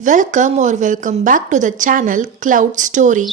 Welcome or welcome back to the channel cloud story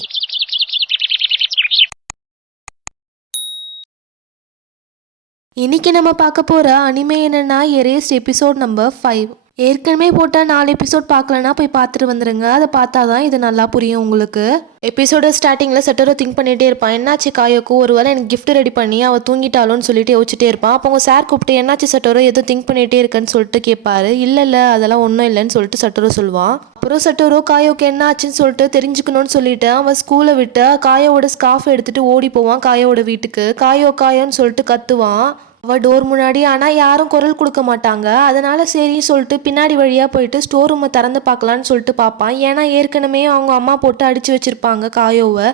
இன்னைக்கு நம்ம பார்க்க போகிற அனிமே என்னன்னா எரேஸ்ட் எபிசோட் நம்பர் ஃபைவ் ஏற்கனவே போட்ட நாலு எபிசோட் பார்க்கலனா போய் பார்த்துட்டு வந்துருங்க. அதை பார்த்தா தான் இது நல்லா புரியும் உங்களுக்கு. எபிசோட ஸ்டார்டிங்கில் செட்டரோ திங்க் பண்ணிகிட்டே இருப்பான். என்னாச்சு காயோக்கு? ஒருவேளை எனக்கு கிஃப்ட் ரெடி பண்ணி அவள் தூங்கிட்டாளோன்னு சொல்லிட்டு யோசிச்சுட்டே இருப்பான். அப்போ உங்கள் சார் கூப்பிட்டு என்னாச்சு சட்டரோ ஏதோ திங்க் பண்ணிகிட்டே இருக்கேன்னு சொல்லிட்டு கேட்பாரு. இல்லை இல்லை அதெல்லாம் ஒன்றும் இல்லைன்னு சொல்லிட்டு சட்டரோ சொல்லுவான். அப்புறம் சட்டரோ காயோக்கு என்ன ஆச்சுன்னு சொல்லிட்டு தெரிஞ்சுக்கணும்னு சொல்லிட்டு அவன் ஸ்கூலை விட்டு காயோட ஸ்காஃப் எடுத்துகிட்டு ஓடி போவான் காயோட வீட்டுக்கு. காயோ காயோன்னு சொல்லிட்டு கத்துவான். அவ டோர் முன்னாடி ஆனால் யாரும் குரல் கொடுக்க மாட்டாங்க. அதனால சரி சொல்லிட்டு பின்னாடி வழியாக போயிட்டு ஸ்டோர் ரூமை திறந்து பார்க்கலான்னு சொல்லிட்டு பார்ப்பான். ஏன்னா ஏற்கனவே அவங்க அம்மா போட்டு அடிச்சு வச்சிருப்பாங்க காயோவை.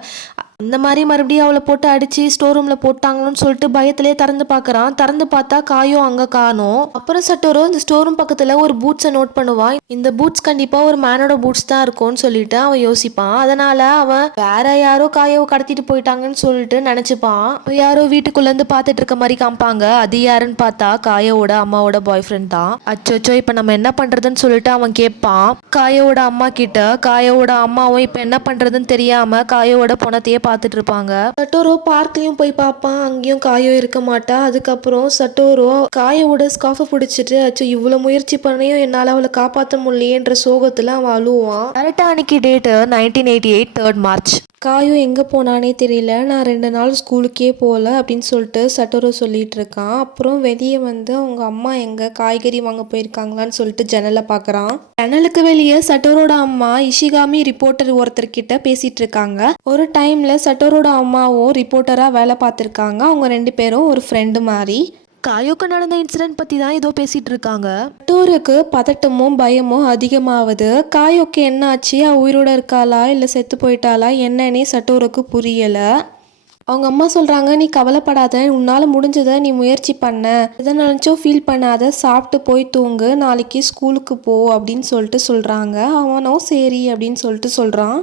அந்த மாதிரி மறுபடியும் அவளை போட்டு அடிச்சு ஸ்டோர் ரூமில் போட்டாங்களோன்னு சொல்லிட்டு பயத்திலே திறந்து பாக்குறான் திறந்து பார்த்தா காயோ அங்கே காணும் அப்புறம் சட்டோரோ இந்த ஸ்டோர் ரூம் பக்கத்தில் ஒரு பூட்ஸை நோட் பண்ணுவான் இந்த பூட்ஸ் கண்டிப்பாக ஒரு மேனோட பூட்ஸ் தான் இருக்கும்னு சொல்லிட்டு அவன் யோசிப்பான். அதனால அவன் வேற யாரோ காயோவை கடத்திட்டு போயிட்டாங்கன்னு சொல்லிட்டு நினச்சிப்பான். யாரோ வீட்டுக்குள்ளேருந்து பாத்துட்டு இருக்க மாதிரி காமிப்பாங்க. அது யாருன்னு பார்த்தா காயோட அம்மாவோட பாய் ஃப்ரெண்ட் தான். அச்சோச்சோ இப்போ நம்ம என்ன பண்ணுறதுன்னு சொல்லிட்டு அவன் கேட்பான் காயோவோட அம்மா கிட்ட காயோவோட அம்மாவும் இப்போ என்ன பண்ணுறதுன்னு தெரியாம காயோட பணத்தையே பார்த்துட்டு இருப்பாங்க சட்டோரோ பார்க்லயும் போய் பார்ப்பான். அங்கேயும் காயோ இருக்க மாட்டா. அதுக்கப்புறம் சட்டோரோ காயோட ஸ்காஃபை பிடிச்சிட்டு அச்சோ இவ்வளோ முயற்சி பண்ணியும் என்னால் அவளை காப்பாற்ற முடியலையேன்ற சோகத்தில் அவன் அழுவான். கரெக்டாக அன்னைக்கு date nineteen eighty eight third March காயும் எங்கே போனானே தெரியல. நான் ரெண்டு நாள் ஸ்கூலுக்கே போகல அப்படின்னு சொல்லிட்டு சட்டோரோ சொல்லிட்டு இருக்கான். அப்புறம் வெளியே வந்து அவங்க அம்மா எங்கே காய்கறி வாங்க போயிருக்காங்களான்னு சொல்லிட்டு ஜன்னலை பார்க்குறான். ஜன்னலுக்கு வெளியே சட்டோரோட அம்மா இஷிகாமி ரிப்போர்ட்டர் ஒருத்தர்கிட்ட பேசிட்டு இருக்காங்க. ஒரு டைமில் சட்டோரோட அம்மாவும் ரிப்போர்ட்டராக வேலை பார்த்துருக்காங்க. அவங்க ரெண்டு பேரும் ஒரு ஃப்ரெண்டு மாதிரி. காயோக்கு நடந்த இன்சிடென்ட் பற்றி தான் ஏதோ பேசிட்டு இருக்காங்க டூருக்கு பதட்டமும் பயமும் அதிகமாகுது காயோக்கு என்ன ஆச்சு அவ உயிரோட இருக்காளா? இல்லை செத்து போயிட்டாளா? என்னன்னே சட்டோருக்கு புரியலை. அவங்க அம்மா சொல்கிறாங்க நீ கவலைப்படாத உன்னால் முடிஞ்சதை நீ முயற்சி பண்ண. எதை நினச்சோ ஃபீல் பண்ணாத சாப்பிட்டு போய் தூங்கு. நாளைக்கு ஸ்கூலுக்கு போ அப்படின்னு சொல்லிட்டு சொல்கிறாங்க அவனும் சரி அப்படின்னு சொல்லிட்டு சொல்கிறான்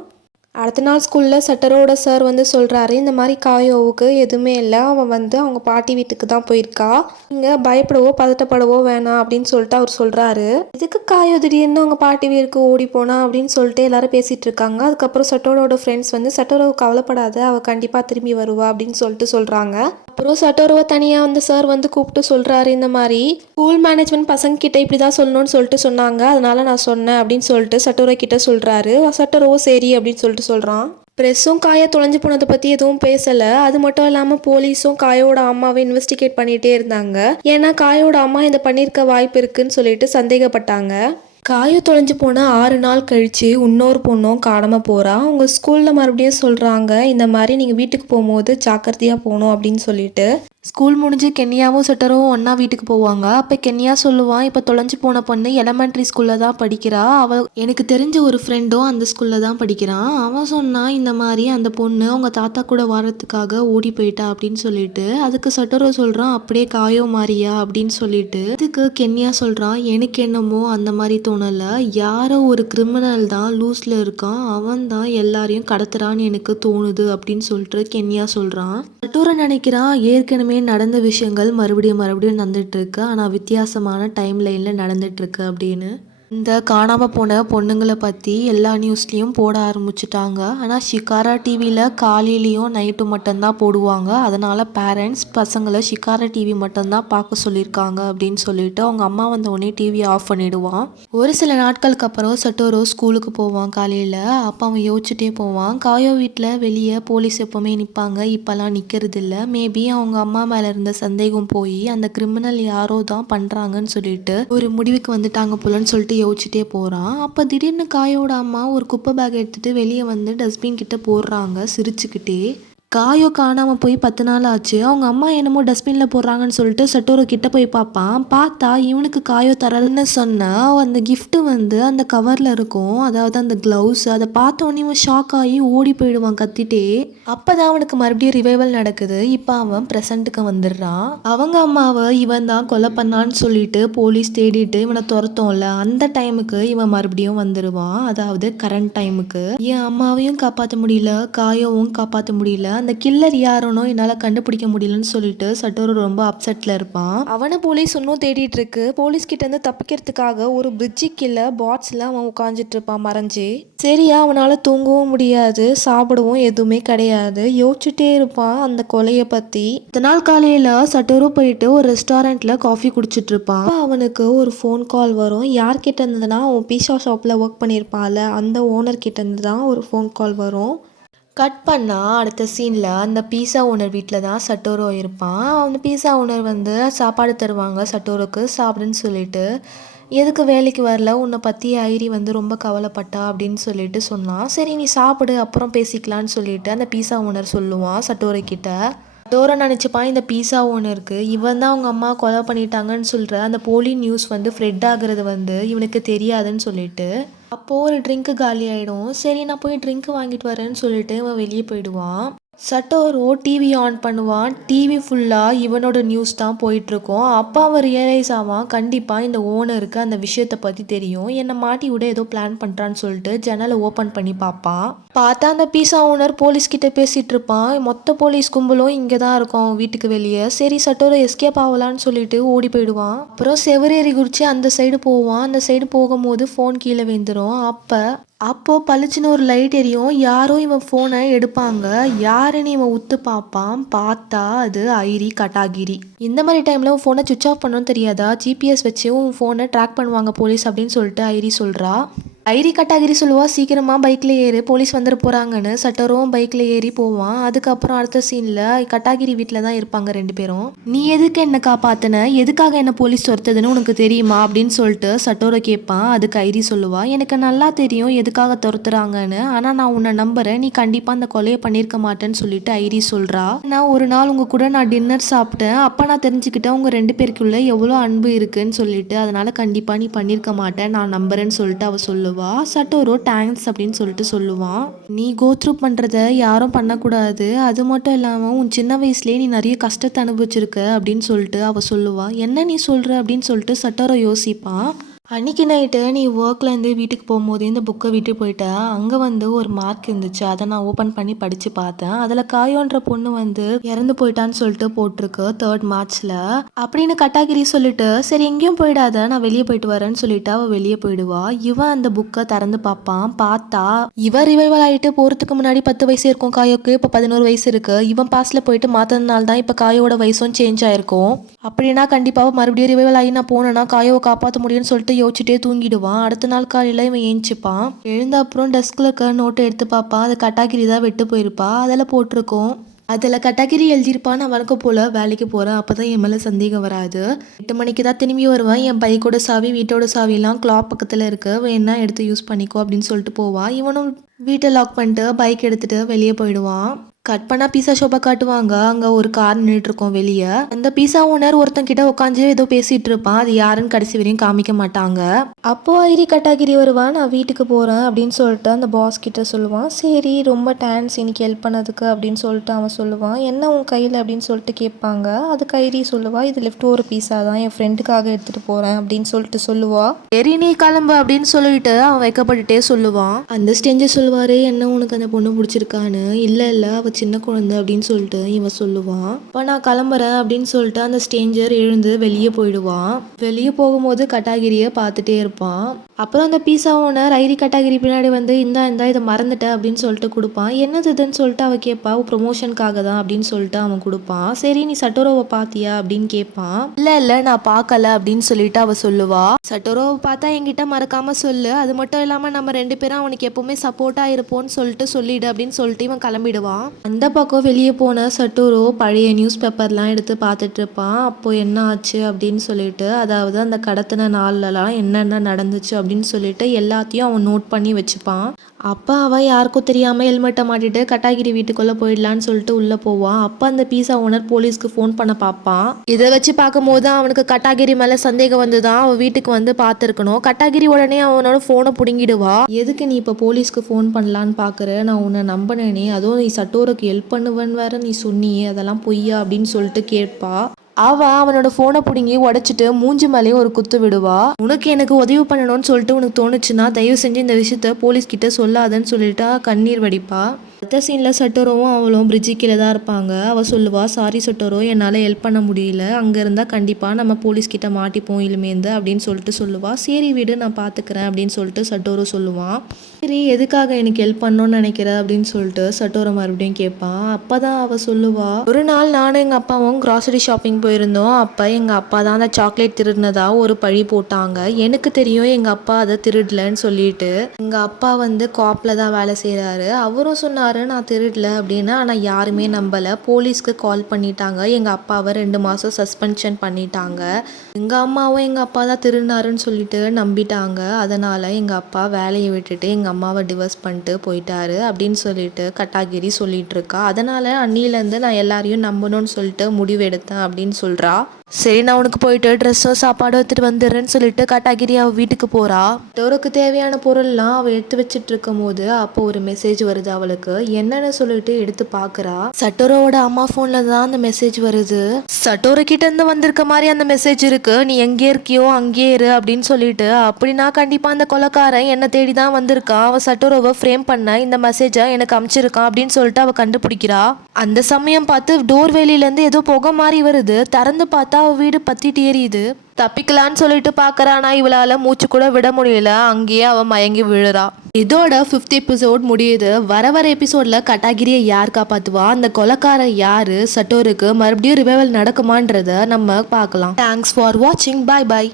அடுத்த நாள் ஸ்கூலில் சட்டரோட சார் வந்து சொல்கிறாரு இந்த மாதிரி காயோவுக்கு எதுவுமே இல்லை அவன் வந்து அவங்க பாட்டி வீட்டுக்கு தான் போயிருக்கா. இங்கே பயப்படவோ பதட்டப்படவோ வேணாம் அப்படின்னு சொல்லிட்டு அவர் சொல்கிறாரு இதுக்கு காயோ திடீர்னு அவங்க பாட்டி வீட்டுக்கு ஓடி போனா அப்படின்னு சொல்லிட்டு எல்லாரும் பேசிகிட்டு இருக்காங்க. அதுக்கப்புறம் சட்டரோட ஃப்ரெண்ட்ஸ் வந்து சட்டரோ கவலைப்படாத அவள் கண்டிப்பாக திரும்பி வருவா அப்படின்னு சொல்லிட்டு சொல்கிறாங்க அப்புறம் சட்டோரோவை தனியாக வந்து சார் வந்து கூப்பிட்டு சொல்கிறாரு இந்த மாதிரி. ஸ்கூல் மேனேஜ்மெண்ட் பசங்க கிட்ட இப்படி தான் சொல்லணும்னு சொல்லிட்டு சொன்னாங்க. அதனால நான் சொன்னேன் அப்படின்னு சொல்லிட்டு சட்டோரை கிட்ட சொல்கிறாரு சட்டோரோ சரி அப்படின்னு சொல்லிட்டு சொல்கிறான் ப்ரெஸ்ஸும் காயை தொலைஞ்சு போனதை பற்றி எதுவும் பேசலை. அது மட்டும் இல்லாமல் போலீஸும் காயோட அம்மாவை இன்வெஸ்டிகேட் பண்ணிகிட்டே இருந்தாங்க. ஏன்னா காயோட அம்மா இதை பண்ணியிருக்க வாய்ப்பு இருக்குன்னு சொல்லிட்டு சந்தேகப்பட்டாங்க. காயோ தொலைஞ்சு போன ஆறு நாள் கழிச்சு இன்னொரு பொண்ணும் காணாமல் போகிறா அவங்க ஸ்கூலில் மறுபடியும் சொல்கிறாங்க இந்த மாதிரி நீங்கள் வீட்டுக்கு போகும்போது ஜாக்கிரதையாக போகணும் அப்படின்னு சொல்லிட்டு. ஸ்கூல் முடிஞ்சு கென்யாவும் செட்டரும் ஒன்றா வீட்டுக்கு போவாங்க. அப்போ கென்யா சொல்லுவான் இப்போ தொலைஞ்சு போன பொண்ணு எலமெண்ட்ரி ஸ்கூலில் தான் படிக்கிறா. அவள் எனக்கு தெரிஞ்ச ஒரு ஃப்ரெண்டும் அந்த ஸ்கூலில் தான் படிக்கிறான். அவன் சொன்னான் இந்த மாதிரி அந்த பொண்ணு அவங்க தாத்தா கூட வரத்துக்காக ஓடி போயிட்டா அப்படின்னு சொல்லிட்டு அதுக்கு செட்டரோ சொல்கிறான் அப்படியே காயோ மாறியா? அப்படின்னு சொல்லிட்டு இதுக்கு கென்யா சொல்கிறான் எனக்கு என்னமோ அந்த மாதிரி தோணலை. யாரோ ஒரு கிரிமினல் தான் லூஸில் இருக்கான். அவன் தான் எல்லாரையும் கடத்துறான்னு எனக்கு தோணுது அப்படின்னு சொல்லிட்டு கென்யா சொல்கிறான் செட்டோரை நினைக்கிறான் ஏற்கனவே நடந்த விஷயங்கள் மறுபடியும் மறுபடியும் நடந்துகிட்ருக்கு ஆனால் வித்தியாசமான டைம் லைனில் நடந்துகிட்ருக்கு அப்படின்னு இந்த காணாமல் போன பொண்ணுங்களை பற்றி எல்லா நியூஸ்லேயும் போட ஆரம்பிச்சிட்டாங்க. ஆனால் ஷிகாரா டிவியில் காலையிலையும் நைட்டு மட்டும்தான் போடுவாங்க. அதனால் பேரண்ட்ஸ் பசங்களை ஷிகாரா டிவி மட்டும்தான் பார்க்க சொல்லியிருக்காங்க அப்படின்னு சொல்லிட்டு அவங்க அம்மா வந்த உடனே டிவியை ஆஃப் பண்ணிடுவான். ஒரு சில நாட்களுக்கு அப்புறம் சட்டோரோ ஸ்கூலுக்கு போவான் காலையில். அப்போ அவன் யோசிச்சுட்டே போவான். காயோ வீட்டில் வெளியே போலீஸ் எப்போவுமே நிற்பாங்க இப்போல்லாம் நிற்கிறது இல்லை மேபி அவங்க அம்மா மேலே இருந்த சந்தேகம் போய் அந்த கிரிமினல் யாரோ தான் பண்ணுறாங்கன்னு சொல்லிட்டு ஒரு முடிவுக்கு வந்துட்டாங்க போலன்னு சொல்லிட்டு யோசிச்சுட்டே போகிறான் அப்போ திடீர்னு காயோட அம்மா ஒரு குப்பை பேக் எடுத்துகிட்டு வெளியே வந்து டஸ்ட்பின் கிட்டே போடுறாங்க சிரிச்சுக்கிட்டே. காயோ காணாமல் போய் பத்து நாள் ஆச்சு. அவங்க அம்மா என்னமோ டஸ்ட்பினில் போடுறாங்கன்னு சொல்லிட்டு சட்டோரோ கிட்ட போய் பார்ப்பான் பார்த்தா இவனுக்கு காயோ தரலன்னு சொன்னால் அந்த கிஃப்ட்டு வந்து அந்த கவரில் இருக்கும். அதாவது அந்த க்ளவுஸ் அதை பார்த்தோன்னே இவன் ஷாக் ஆகி ஓடி போயிடுவான் கத்திட்டே. அப்போ தான் அவனுக்கு மறுபடியும் ரிவைவல் நடக்குது. இப்போ அவன் ப்ரெசண்ட்டுக்கு வந்துடுறான். அவங்க அம்மாவை இவன் தான் கொலை பண்ணான்னு சொல்லிட்டு போலீஸ் தேடிட்டு இவனை துரத்தோம்ல அந்த டைமுக்கு இவன் மறுபடியும் வந்துடுவான். அதாவது கரண்ட் டைமுக்கு என் அம்மாவையும் காப்பாற்ற முடியல காயோவும் காப்பாற்ற முடியல. அந்த கில்லர் யாருனோ என்னால் கண்டுபிடிக்க முடியலன்னு சொல்லிட்டு சட்டோரு ரொம்ப அப்செட்டில் இருப்பான். அவனை போலீஸ் இன்னும் தேடிட்டு இருக்கு. போலீஸ் கிட்ட இருந்து தப்பிக்கிறதுக்காக ஒரு பிரிட்ஜு கீழே பாட்ஸில் அவன் உட்காந்துட்டு இருப்பான் மறைஞ்சு. சரியா அவனால் தூங்கவும் முடியாது சாப்பிடவும் எதுவுமே கிடையாது. யோசிச்சுட்டே இருப்பான் அந்த கொலையை பற்றி இத்தனை நாள் காலையில் சட்டோரு போயிட்டு ஒரு ரெஸ்டாரண்ட்டில் காஃபி குடிச்சிட்டு இருப்பான். அவனுக்கு ஒரு ஃபோன் கால் வரும். யார்கிட்ட இருந்ததுன்னா அவன் பீஸா ஷாப்பில் ஒர்க் பண்ணியிருப்பான்ல அந்த ஓனர் கிட்ட இருந்து தான் ஒரு ஃபோன் கால் வரும். கட் பண்ணால் அடுத்த சீனில் அந்த பீஸா ஓனர் வீட்டில் தான் சட்டோரோ இருப்பான். அந்த பீஸா ஓனர் வந்து சாப்பாடு தருவாங்க சட்டோரோக்கு சாப்பிடுன்னு சொல்லிட்டு. எதுக்கு வேலைக்கு வரல? உன்னை பற்றி ஐரி வந்து ரொம்ப கவலைப்பட்டா அப்படின்னு சொல்லிட்டு சொன்னான். சரி நீ சாப்பிடு அப்புறம் பேசிக்கலான்னு சொல்லிட்டு அந்த பீஸா ஓனர் சொல்லுவான் சட்டோரை கிட்ட. டோரா நினச்சிப்பான் இந்த பீஸா ஓனருக்கு இவன் தான் அவங்க அம்மா கொலை பண்ணிட்டாங்கன்னு சொல்கிற அந்த போலி நியூஸ் வந்து ஃப்ரெட் ஆகுறது வந்து இவனுக்கு தெரியாதுன்னு சொல்லிட்டு. அப்போது ஒரு ட்ரிங்க்கு காலி ஆகிடும் சரி நான் போய் ட்ரிங்க் வாங்கிட்டு வரேன்னு சொல்லிட்டு இவன் வெளியே போயிடுவான். சட்டோரோ டிவி ஆன் பண்ணுவான். டிவி ஃபுல்லாக இவனோட நியூஸ் தான் போயிட்டுருக்கோம். அப்போ அவன் ரியலைஸ் ஆவான் கண்டிப்பாக இந்த ஓனருக்கு அந்த விஷயத்தை பற்றி தெரியும். என்னை மாட்டி விட ஏதோ பிளான் பண்ணுறான்னு சொல்லிட்டு ஜன்னலை ஓப்பன் பண்ணி பார்ப்பான். பார்த்தா அந்த பீஸா ஓனர் போலீஸ்கிட்ட பேசிகிட்டு இருப்பான். மொத்த போலீஸ் கும்பலும் இங்கே தான் இருக்கும் அவன் வீட்டுக்கு வெளியே. சரி சட்டோரோ எஸ்கேப் ஆகலான்னு சொல்லிட்டு ஓடி போயிடுவான். அப்புறம் செவரேறி குறித்து அந்த சைடு போவான். அந்த சைடு போகும்போது ஃபோன் கீழே விழுந்துரும் அப்போ அப்போது பளிச்சுன்னு ஒரு லைட் எரியும். யாரோ இவன் ஃபோனை எடுப்பாங்க. யாருன்னு இவன் உத்து பார்ப்பான். பார்த்தா அது ஐரி கட்டாகிரி. இந்த மாதிரி டைமில் உன் ஃபோனை சுவிச் ஆஃப் பண்ணணும்னு தெரியாதா? ஜிபிஎஸ் வச்சு உன் ஃபோனை ட்ராக் பண்ணுவாங்க போலீஸ் அப்படின்னு சொல்லிட்டு ஐரி சொல்கிறா ஐரி கட்டாகிரி சொல்லுவா சீக்கிரமாக பைக்கில் ஏறு போலீஸ் வந்துட போகிறாங்கன்னு சட்டரும் பைக்கில் ஏறி போவான். அதுக்கப்புறம் அடுத்த சீனில் கட்டாகிரி வீட்டில் தான் இருப்பாங்க ரெண்டு பேரும். நீ எதுக்கு என்ன காப்பாத்தின? எதுக்காக என்ன போலீஸ் துரத்துதுன்னு உனக்கு தெரியுமா? அப்படின்னு சொல்லிட்டு சட்டோரை கேட்பான் அதுக்கு ஐரி சொல்லுவா எனக்கு நல்லா தெரியும் எதுக்காக துரத்துறாங்கன்னு. ஆனால் நான் உன்னை நம்புறேன். நீ கண்டிப்பாக அந்த கொலையை பண்ணியிருக்க மாட்டேன்னு சொல்லிட்டு ஐரி சொல்கிறா நான் ஒரு நாள் உங்கள் கூட நான் டின்னர் சாப்பிட்டேன். அப்போ நான் தெரிஞ்சுக்கிட்டேன் உங்கள் ரெண்டு பேருக்குள்ளே எவ்வளோ அன்பு இருக்குன்னு சொல்லிட்டு அதனால் கண்டிப்பாக நீ பண்ணியிருக்க மாட்டேன். நான் நம்புறேன்னு சொல்லிட்டு அவள் சொல்லுவா. சட்டோரோ தேங்க்ஸ் அப்படின்னு சொல்லிட்டு சொல்லுவான். நீ கோத்ரூ பண்ணுறத யாரும் பண்ணக்கூடாது. அது மட்டும் இல்லாமல் உன் சின்ன வயசுலேயே நீ நிறைய கஷ்டத்தை அனுபவிச்சிருக்க அப்படின்னு சொல்லிட்டு அவள் சொல்லுவா. என்ன நீ சொல்கிற அப்படின்னு சொல்லிட்டு சட்டோரோ யோசிப்பான் அன்னைக்கு நைட்டு நீ ஒர்க்லேருந்து வீட்டுக்கு போகும்போது இந்த புக்கை விட்டு போயிட்ட அங்கே வந்து ஒரு மார்க் இருந்துச்சு. அதை நான் ஓப்பன் பண்ணி படித்து பார்த்தேன். அதில் காயோன்ற பொண்ணு வந்து இறந்து போயிட்டான்னு சொல்லிட்டு போட்டிருக்கு தேர்ட் மார்ச்சில் அப்படின்னு கட்டாகிரி சொல்லிட்டு சரி எங்கேயும் போயிடாத நான் வெளியே போயிட்டு வரேன்னு சொல்லிட்டு அவள் வெளியே போயிடுவா. இவன் அந்த புக்கை திறந்து பார்ப்பான் பார்த்தா இவன் ரிவைவல் ஆகிட்டு போகிறதுக்கு முன்னாடி பத்து வயசு இருக்கும் காயோக்கு. இப்போ பதினோரு வயசு இருக்குது இவன் பாஸ்ல போயிட்டு மாற்றினால தான் இப்போ காயோட வயசும் சேஞ்ச் ஆயிருக்கும். அப்படின்னா கண்டிப்பாக மறுபடியும் ரிவைவல் ஆகி நான் போனேன்னா காயோவை காப்பாற்ற முடியும்னு சொல்லிட்டு யோசிச்சுட்டே தூங்கிடுவான். அடுத்த நாள் காலையில் இவன் ஏஞ்சிப்பான். எழுந்த அப்புறம் டெஸ்கில் இருக்க நோட்டை எடுத்து பார்ப்பான் அது கட்டாகிரி தான் விட்டு போயிருப்பா. அதில் போட்டிருக்கோம். அதில் கட்டாகிரி எழுதியிருப்பான்னு நான் வணக்கம் போல் வேலைக்கு போகிறேன் அப்போ தான் என் மேலே சந்தேகம் வராது. எட்டு மணிக்கு தான் திரும்பி வருவேன். என் பைக்கோட சாவி வீட்டோட சாவிலாம் கிளாக் பக்கத்தில் இருக்கு. வேணா எடுத்து யூஸ் பண்ணிக்கோ அப்படின்னு சொல்லிட்டு போவான் இவனும் வீட்டை லாக் பண்ணிட்டு பைக் எடுத்துட்டு வெளியே போயிடுவான். கட் பண்ணா பீஸா ஷாப்பை காட்டுவாங்க. அங்கே ஒரு கார் நின்றுட்டு இருக்கோம் வெளியே. அந்த பீஸா ஓனர் ஒருத்தன் கிட்ட உட்காந்து ஏதோ பேசிட்டு இருப்பான். அது யாருன்னு கடைசி வரையும் காமிக்க மாட்டாங்க. அப்போ ஐரி கட்டாகிரி வருவான். நான் வீட்டுக்கு போகிறேன் அப்படின்னு சொல்லிட்டு அந்த பாஸ் கிட்ட சொல்லுவான். சரி ரொம்ப டேன்ஸ் இன்னைக்கு ஹெல்ப் பண்ணதுக்கு அப்படின்னு சொல்லிட்டு அவன் சொல்லுவான். என்ன உன் கையில்? அப்படின்னு சொல்லிட்டு கேட்பாங்க. அதுக்கு ஐரி சொல்லுவா இது லெஃப்ட் ஒரு பீஸா தான். என் ஃப்ரெண்டுக்காக எடுத்துட்டு போறேன் அப்படின்னு சொல்லிட்டு சொல்லுவா. சரி நீ கிளம்பு அப்படின்னு சொல்லிட்டு அவன் வைக்கப்பட்டுட்டே சொல்லுவான். அந்த ஸ்டேஞ்சர் சொல்லுவாரு என்ன உனக்கு அந்த பொண்ணு பிடிச்சிருக்கான்னு? இல்லை இல்லை அவள் சின்ன குழந்தை அப்படின்னு சொல்லிட்டு இவன் சொல்லுவான். இப்போ நான் கிளம்புறேன் அப்படின்னு சொல்லிட்டு அந்த ஸ்டேஞ்சர் எழுந்து வெளியே போயிடுவான். வெளியே போகும்போது கட்டாகிரியை பார்த்துட்டே இருப்பான். அப்புறம் அந்த பீஸா ஓனர் ஐரி கட்டாகிரி பின்னாடி வந்து இந்தா இந்தா இதை மறந்துட்டேன் அப்படின்னு சொல்லிட்டு கொடுப்பான். என்னது இதுன்னு சொல்லிட்டு அவள் கேட்பா ப்ரொமோஷனுக்காக தான் அப்படின்னு சொல்லிட்டு அவன் கொடுப்பான். சரி நீ சட்டோரோவை பாத்தியா? அப்படின்னு கேட்பான் இல்லை இல்லை நான் பார்க்கல அப்படின்னு சொல்லிட்டு அவள் சொல்லுவா. சட்டோரோவை பார்த்தா என்கிட்ட மறக்காம சொல்லு. அது மட்டும் இல்லாமல் நம்ம ரெண்டு பேரும் அவனுக்கு எப்பவுமே சப்போர்ட்டாக இருப்போம்னு சொல்லிட்டு சொல்லிடு அப்படின்னு சொல்லிட்டு இவன் கிளம்பிடுவான். அந்த பக்கம் வெளியே போன சட்டோரோ பழைய நியூஸ் பேப்பர்லாம் எடுத்து பார்த்துட்டு இருப்பான். அப்போ என்ன ஆச்சு? அப்படின்னு சொல்லிட்டு அதாவது அந்த கடத்தின நாள்லலாம் என்னென்ன நடந்துச்சு? அப்படின்னு அப்படின்னு சொல்லிட்டு எல்லாத்தையும் அவன் நோட் பண்ணி வச்சுப்பான். அப்போ அவள் யாருக்கும் தெரியாமல் ஹெல்மெட்டை மாட்டிட்டு கட்டாகிரி வீட்டுக்குள்ளே போயிடலான்னு சொல்லிட்டு உள்ளே போவான் அப்போ அந்த பீஸா ஓனர் போலீஸ்க்கு ஃபோன் பண்ண பார்ப்பான் இதை வச்சு பார்க்கும்போது அவனுக்கு கட்டாகிரி மேலே சந்தேகம் வந்து தான் அவன் வீட்டுக்கு வந்து பார்த்துருக்கணும். கட்டாகிரி உடனே அவனோட ஃபோனை பிடுங்கிடுவா. எதுக்கு நீ இப்போ போலீஸ்க்கு ஃபோன் பண்ணலான்னு பார்க்குற நான் உன்னை நம்பினேனே. அதுவும் நீ சட்டோருக்கு ஹெல்ப் பண்ணுவேன்னு வேற நீ சொன்னியே. அதெல்லாம் பொய்யா அப்படின்னு சொல்லிட்டு கேட்பா. அவ அவனோட ஃபோனை பிடுங்கி உடச்சிட்டு மூஞ்சி மேலேயும் ஒரு குத்து விடுவா. உனக்கு எனக்கு உதவி பண்ணணும்னு சொல்லிட்டு உனக்கு தோணுச்சுன்னா தயவு செஞ்சு இந்த விஷயத்த போலீஸ் கிட்ட சொல்லாதன்னு சொல்லிட்டா கண்ணீர் வடிப்பா. அடுத்த சீனில் சட்டோரவும் அவளும் பிரிட்ஜு கீழே தான் இருப்பாங்க. அவள் சொல்லுவா சாரி சட்டோரோ என்னால் ஹெல்ப் பண்ண முடியல. அங்கே இருந்தால் கண்டிப்பாக நம்ம போலீஸ் கிட்ட மாட்டிப்போம் இனிமேந்து அப்படின்னு சொல்லிட்டு சொல்லுவா. சரி வீடு நான் பார்த்துக்கிறேன் அப்படின்னு சொல்லிட்டு சட்டோரோ சொல்லுவான் சரி எதுக்காக எனக்கு ஹெல்ப் பண்ணணும்னு நினைக்கிற? அப்படின்னு சொல்லிட்டு சட்டோரை மறுபடியும் கேட்பான். அப்போ தான் அவள் சொல்லுவா ஒரு நாள் நானும் எங்கள் அப்பாவும் கிராசரி ஷாப்பிங் போயிருந்தோம். அப்போ எங்கள் அப்பா தான் அந்த சாக்லேட் திருடினதா ஒரு பழி போட்டாங்க. எனக்கு தெரியும் எங்கள் அப்பா அதை திருடலன்னு சொல்லிட்டு எங்கள் அப்பா வந்து காப்பில் தான் வேலை செய்கிறாரு அவரும் சொன்னார் நான் திருடல அப்படின்னு. ஆனால் யாருமே நம்பலை. போலீஸ்க்கு கால் பண்ணிட்டாங்க. எங்கள் அப்பாவை ரெண்டு மாதம் சஸ்பென்ஷன் பண்ணிட்டாங்க. எங்கள் அம்மாவும் எங்கள் அப்பா தான் திருடினாருன்னு சொல்லிட்டு நம்பிட்டாங்க. அதனால் எங்கள் அப்பா வேலையை விட்டுட்டு எங்கள் அம்மாவை டிவர்ஸ் பண்ணிட்டு போயிட்டாரு அப்படின்னு சொல்லிட்டு கட்டாகிரி சொல்லிட்டு இருக்கா. அதனால் அன்னிலேருந்து நான் எல்லாரையும் நம்பணும்னு சொல்லிட்டு முடிவு எடுத்தேன் அப்படின்னு சொல்கிறா சரி நான் உனக்கு போயிட்டு ட்ரெஸ்ஸும் சாப்பாடும் எடுத்துட்டு வந்துடுறேன்னு சொல்லிட்டு கட்டாகிரி அவள் வீட்டுக்கு போறா. டோருக்கு தேவையான பொருள்லாம் அவள் எடுத்து வச்சிட்டு இருக்கும் போது அப்போ ஒரு மெசேஜ் வருது அவளுக்கு. என்னன்னு சொல்லிட்டு எடுத்து பார்க்குறா சட்டோரோட அம்மா ஃபோனில் தான் அந்த மெசேஜ் வருது. சட்டோர கிட்ட இருந்து வந்திருக்க மாதிரி அந்த மெசேஜ் இருக்கு. நீ எங்கே இருக்கியோ அங்கேயே இரு அப்படின்னு சொல்லிட்டு அப்படின்னா கண்டிப்பா அந்த கொலக்காரன் என்ன தேடி தான் வந்திருக்கான் அவன் சட்டோரோவை ஃப்ரேம் பண்ண இந்த மெசேஜை எனக்கு அமிச்சிருக்கான் அப்படின்னு சொல்லிட்டு அவ கண்டுபிடிக்கிறா. அந்த சமயம் பார்த்து டோர் வெளியிலேருந்து ஏதோ புகை மாதிரி வருது. திறந்து பார்த்தா அவ வீடு பத்திட்டு எரியுது தப்பிக்கலான்னு சொல்லிட்டு பார்க்கறா இவளால மூச்சு கூட விட முடியல. அங்கேயே அவ மயங்கி விழுறா. இதோட ஃபிஃப்த் எபிசோட் முடியுது. வர வர எபிசோட்ல கட்டாகிரியை யார் காப்பாத்துவா? அந்த கொலக்காரன் யாரு? சட்டோருக்கு மறுபடியும் ரிவைவல் நடக்குமான்றத நம்ம பார்க்கலாம். தேங்க்ஸ் ஃபார் வாட்சிங் பாய் பாய்